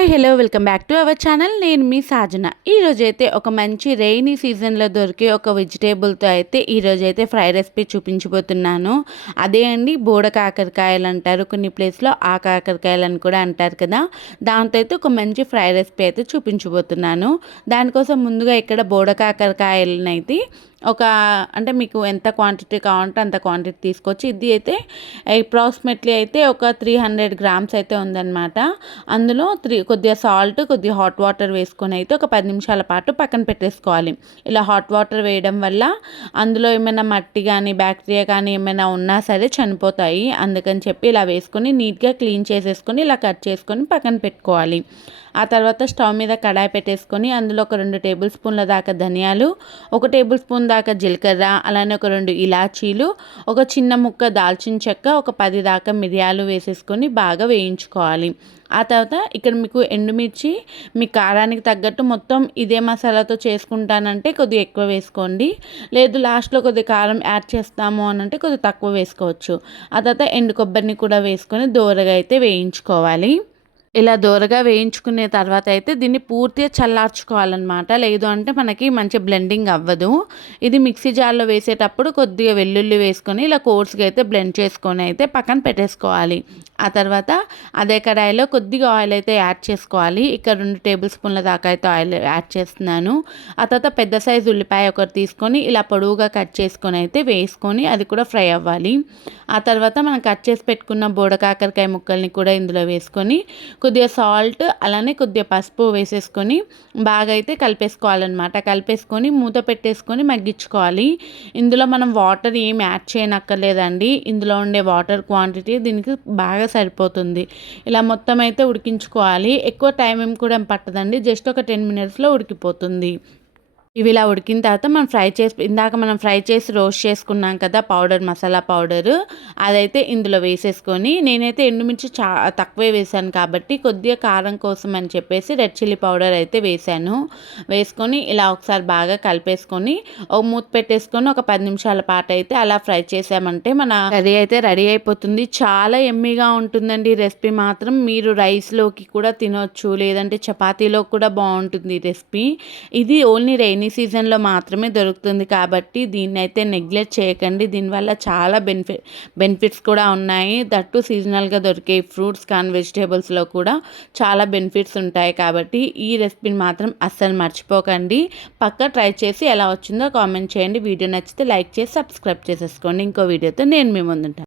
Hi hello welcome back to our channel. నేను మీ సాజన. ఈరోజైతే ఒక మంచి రెయినీ సీజన్లో దొరికే ఒక వెజిటేబుల్తో అయితే ఈరోజైతే ఫ్రై రెసిపీ చూపించబోతున్నాను. అదే అండి బోడ కాకరకాయలు అంటారు, కొన్ని ప్లేస్లో ఆ కాకరకాయలు అని కూడా అంటారు కదా. దాంతో అయితే ఒక మంచి ఫ్రై రెసిపీ అయితే చూపించబోతున్నాను. దానికోసం ముందుగా ఇక్కడ బోడ కాకరకాయలను అయితే అంటే మీకు ఎంత క్వాంటిటీ కావాలంటే అంత క్వాంటిటీ తీసుకొచ్చి, ఇది అయితే అప్రాక్సిమేట్లీ అయితే ఒక 300 గ్రామ్స్ అయితే ఉందన్నమాట. అందులో కొద్దిగా సాల్ట్, కొద్దిగా హాట్ వాటర్ వేసుకొని అయితే ఒక 10 నిమిషాల పాటు పక్కన పెట్టేసుకోవాలి. ఇలా హాట్ వాటర్ వేయడం వల్ల అందులో ఏమైనా మట్టి కానీ బ్యాక్టీరియా కానీ ఏమైనా ఉన్నా సరే చనిపోతాయి. అందుకని చెప్పి ఇలా వేసుకొని నీట్గా క్లీన్ చేసేసుకొని ఇలా కట్ చేసుకొని పక్కన పెట్టుకోవాలి. ఆ తర్వాత స్టవ్ మీద కడాయి పెట్టేసుకొని అందులో ఒక 2 టేబుల్ స్పూన్ల దాకా ధనియాలు, 1 టేబుల్ స్పూన్ దాకా జీలకర్ర, అలానే ఒక 2 ఇలాచీలు, ఒక చిన్న ముక్క దాల్చిన చెక్క, ఒక 10 దాకా మిరియాలు వేసేసుకొని బాగా వేయించుకోవాలి. ఆ తర్వాత ఇక్కడ మీకు ఎండుమిర్చి మీ కారానికి తగ్గట్టు మొత్తం ఇదే మసాలాతో చేసుకుంటానంటే కొద్దిగా ఎక్కువ వేసుకోండి. లేదు లాస్ట్లో కొద్దిగా కారం యాడ్ చేస్తాము అని అంటే కొద్దిగా తక్కువ వేసుకోవచ్చు. ఆ తర్వాత ఎండు కొబ్బరిని కూడా వేసుకొని దోరగా అయితే వేయించుకోవాలి. ఇలా దోరగా వేయించుకునే తర్వాత అయితే దీన్ని పూర్తిగా చల్లార్చుకోవాలన్నమాట. లేదు అంటే మనకి మంచి బ్లెండింగ్ అవ్వదు. ఇది మిక్సీ జార్లో వేసేటప్పుడు కొద్దిగా వెల్లుల్లి వేసుకొని ఇలా కోర్స్గా అయితే బ్లెండ్ చేసుకొని అయితే పక్కన పెట్టేసుకోవాలి. ఆ తర్వాత అదే కడాయిలో కొద్దిగా ఆయిల్ అయితే యాడ్ చేసుకోవాలి. ఇక్కడ 2 టేబుల్ స్పూన్ల దాకా అయితే ఆయిల్ యాడ్ చేస్తున్నాను. ఆ తర్వాత పెద్ద సైజు ఉల్లిపాయ ఒకటి తీసుకొని ఇలా పొడవుగా కట్ చేసుకొని అయితే వేసుకొని అది కూడా ఫ్రై అవ్వాలి. ఆ తర్వాత మనం కట్ చేసి పెట్టుకున్న బోడ కాకరకాయ ముక్కల్ని కూడా ఇందులో వేసుకొని కొద్దిగా సాల్ట్ అలానే కొద్దిగా పసుపు వేసేసుకొని బాగా అయితే కలిపేసుకోవాలన్నమాట. కలిపేసుకొని మూత పెట్టేసుకొని మగ్గించుకోవాలి. ఇందులో మనం వాటర్ ఏం యాడ్ చేయనక్కర్లేదండి. ఇందులో ఉండే వాటర్ క్వాంటిటీ దీనికి బాగా సరిపోతుంది. ఇలా మొత్తం అయితే ఉడికించుకోవాలి. ఎక్కువ టైం ఏం కూడా పట్టదండి. జస్ట్ ఒక 10 మినిట్స్లో ఉడికిపోతుంది. ఇవి ఇలా ఉడికిన తర్వాత ఇందాక మనం ఫ్రై చేసి రోస్ట్ చేసుకున్నాం కదా పౌడర్, మసాలా పౌడరు, అదైతే ఇందులో వేసేసుకొని, నేనైతే ఎండుమిర్చి తక్కువే వేసాను కాబట్టి కొద్దిగా కారం కోసం అని చెప్పేసి రెడ్ చిల్లీ పౌడర్ అయితే వేసాను. వేసుకొని ఇలా ఒకసారి బాగా కలిపేసుకొని ఒక మూత పెట్టేసుకొని ఒక 10 నిమిషాల పాటు అయితే అలా ఫ్రై చేసామంటే మన కర్రీ అయితే రెడీ అయిపోతుంది. చాలా ఎమ్మీగా ఉంటుందండి రెసిపీ మాత్రం. మీరు రైస్లోకి కూడా తినొచ్చు, లేదంటే చపాతీలో కూడా బాగుంటుంది ఈ రెసిపీ. ఇది ఓన్లీ రైనీ సీజన్లో మాత్రమే దొరుకుతుంది కాబట్టి దీన్ని అయితే నెగ్లెక్ట్ చేయకండి. దీనివల్ల చాలా బెనిఫిట్స్ కూడా ఉన్నాయి. దట్టు సీజనల్గా దొరికే ఫ్రూట్స్ కానీ వెజిటేబుల్స్లో కూడా చాలా బెనిఫిట్స్ ఉంటాయి కాబట్టి ఈ రెసిపీని మాత్రం అస్సలు మర్చిపోకండి. పక్కా ట్రై చేసి ఎలా వచ్చిందో కామెంట్ చేయండి. వీడియో నచ్చితే లైక్ చేసి సబ్స్క్రైబ్ చేసేసుకోండి. ఇంకో వీడియోతో నేను మీ ముందుంటాను.